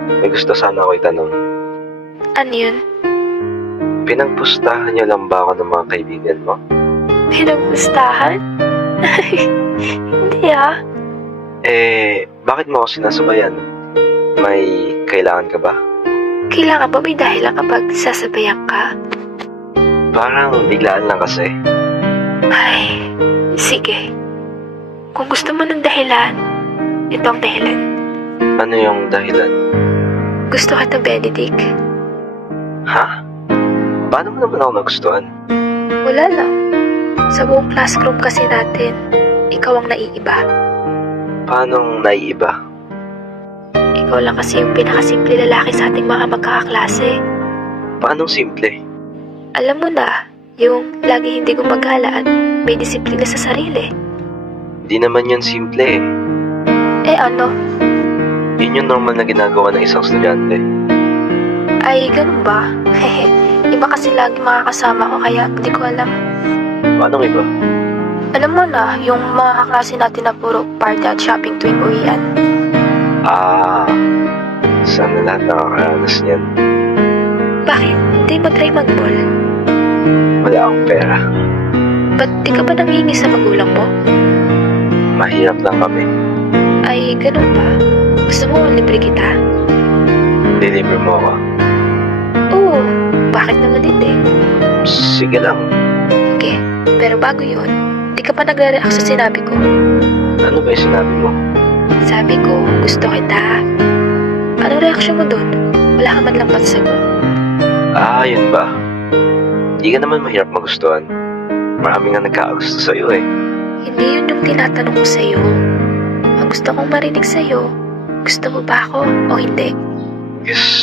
may gusto sana ako itanong. Ano yun? Pinagpustahan niyo lang ba ako ng mga kaibigan mo? Pinagpustahan? Hindi ah. Bakit mo ako sinasabayan? May kailangan ka ba? Kailangan ba may dahilan kapag sasabayan ka? Parang biglaan lang kasi. Ay, sige. Kung gusto mo ng dahilan, ito ang dahilan. Ano yung dahilan? Gusto kita, Benedict. Ha? Paano mo naman ako nagustuhan? Wala lang. Sa buong classroom kasi natin, ikaw ang naiiba. Paanong naiiba? Ikaw lang kasi yung pinakasimple lalaki sa ating mga magkakaklase. Paanong simple? Alam mo na, yung lagi hindi gumagala at may disiplina sa sarili. Di naman yun simple eh. Eh ano? Yun yung normal na ginagawa ng isang estudyante. Ay, ganun ba? Hehe. Iba kasi lagi makakasama ko kaya hindi ko alam. Paanong iba? Alam mo na, yung mga kaklase natin na puro party at shopping tuwing uwian. Sana lahat nakakaranas niyan. Bakit? Hindi mo try mag-ball? Wala akong pera. Ba't di ka ba nanghingi sa magulang mo? Mahirap lang kami. Ay, ganun ba? Gusto mo libre kita? Deliver mo ako. Oo, bakit naman hindi? Sige lang. Okay, pero bago yun, di ka pa nagre-react sa sinabi ko. Ano ba yung sinabi mo? Sabi ko, gusto kita. Anong reaksyon mo dun? Wala ka man lang sagot. Yun ba? Di ka naman mahirap magustuhan. Marami nga nagkakagusto sa'yo eh. Hindi yun yung tinatanong ko sa'yo. Ang gusto kong marinig sa'yo, gusto mo ba ako o hindi? Gusto